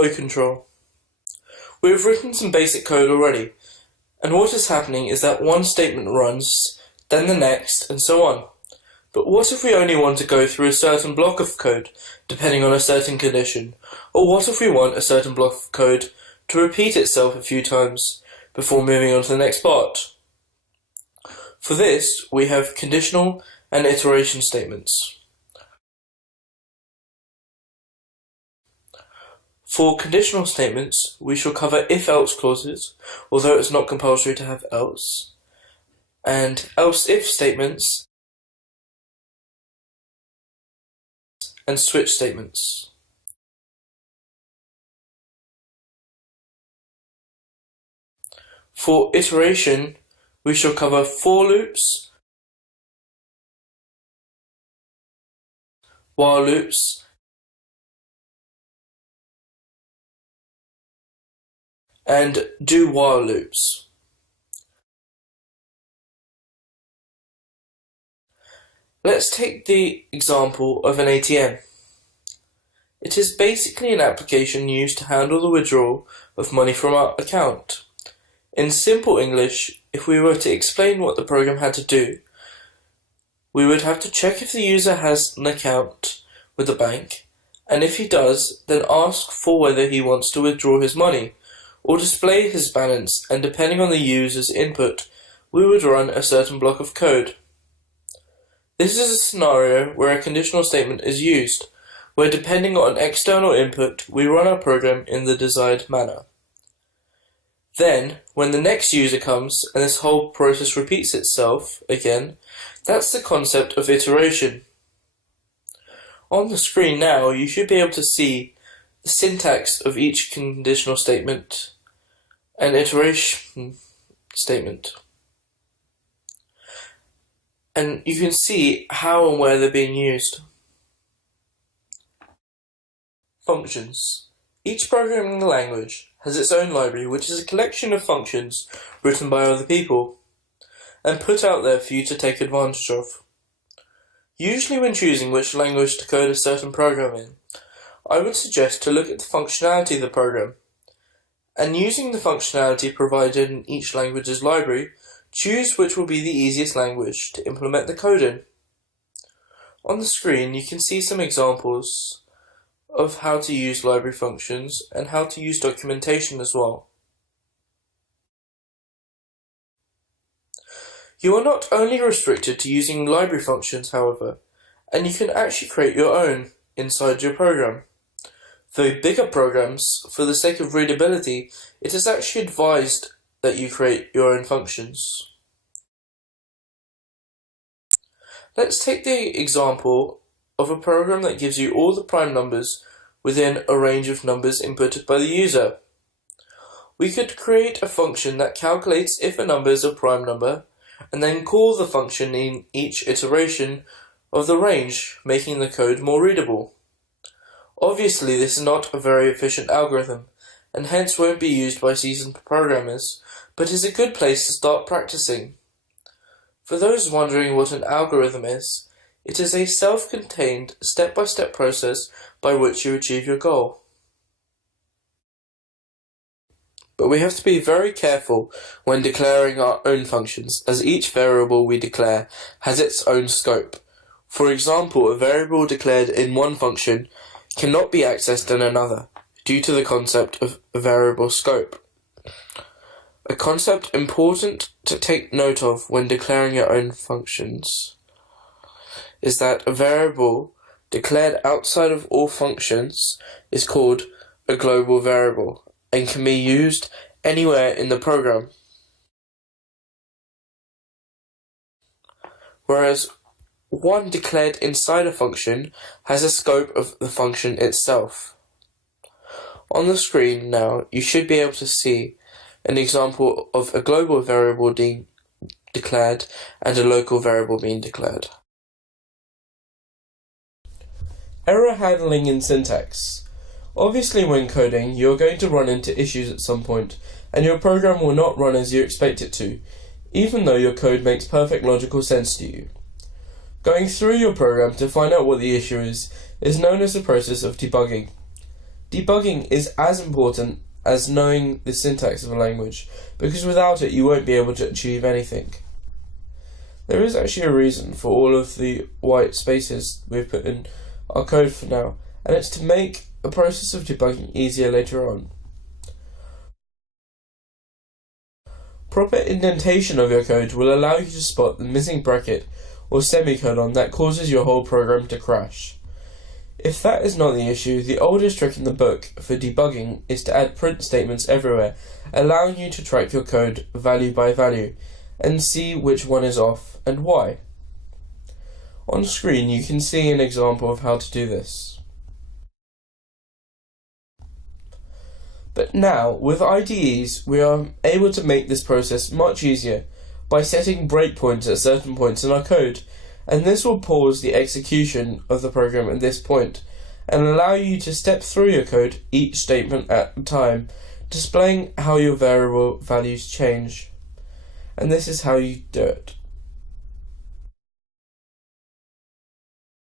Flow control. We have written some basic code already, and what is happening is that one statement runs, then the next, and so on. But what if we only want to go through a certain block of code, depending on a certain condition? Or what if we want a certain block of code to repeat itself a few times before moving on to the next part? For this, we have conditional and iteration statements. For conditional statements, we shall cover if-else clauses, although it's not compulsory to have else, and else-if statements, and switch statements. For iteration, we shall cover for loops, while loops, and do-while loops. Let's take the example of an ATM. It is basically an application used to handle the withdrawal of money from our account. In simple English, if we were to explain what the program had to do, we would have to check if the user has an account with the bank, and if he does, then ask for whether he wants to withdraw his money, or display his balance, and depending on the user's input, we would run a certain block of code. This is a scenario where a conditional statement is used, where depending on external input, we run our program in the desired manner. Then, when the next user comes, and this whole process repeats itself again, that's the concept of iteration. On the screen now, you should be able to see the syntax of each conditional statement and iteration statement. And you can see how and where they're being used. Functions. Each programming language has its own library, which is a collection of functions written by other people and put out there for you to take advantage of. Usually when choosing which language to code a certain program in, I would suggest to look at the functionality of the program, and using the functionality provided in each language's library, choose which will be the easiest language to implement the code in. On the screen you can see some examples of how to use library functions and how to use documentation as well. You are not only restricted to using library functions, however, and you can actually create your own inside your program. For bigger programs, for the sake of readability, it is actually advised that you create your own functions. Let's take the example of a program that gives you all the prime numbers within a range of numbers inputted by the user. We could create a function that calculates if a number is a prime number, and then call the function in each iteration of the range, making the code more readable. Obviously, this is not a very efficient algorithm, and hence won't be used by seasoned programmers, but is a good place to start practicing. For those wondering what an algorithm is, it is a self-contained, step-by-step process by which you achieve your goal. But we have to be very careful when declaring our own functions, as each variable we declare has its own scope. For example, a variable declared in one function cannot be accessed in another, due to the concept of variable scope. A concept important to take note of when declaring your own functions is that a variable declared outside of all functions is called a global variable and can be used anywhere in the program. Whereas one declared inside a function has a scope of the function itself. On the screen now, you should be able to see an example of a global variable being declared and a local variable being declared. Error handling in syntax. Obviously when coding, you're going to run into issues at some point, and your program will not run as you expect it to, even though your code makes perfect logical sense to you. Going through your program to find out what the issue is known as the process of debugging. Debugging is as important as knowing the syntax of a language, because without it you won't be able to achieve anything. There is actually a reason for all of the white spaces we've put in our code for now, and it's to make the process of debugging easier later on. Proper indentation of your code will allow you to spot the missing bracket or semicolon that causes your whole program to crash. If that is not the issue, the oldest trick in the book for debugging is to add print statements everywhere, allowing you to track your code value by value and see which one is off and why. On screen you can see an example of how to do this. But now, with IDEs, we are able to make this process much easier by setting breakpoints at certain points in our code, and this will pause the execution of the program at this point and allow you to step through your code each statement at a time, displaying how your variable values change. And this is how you do it.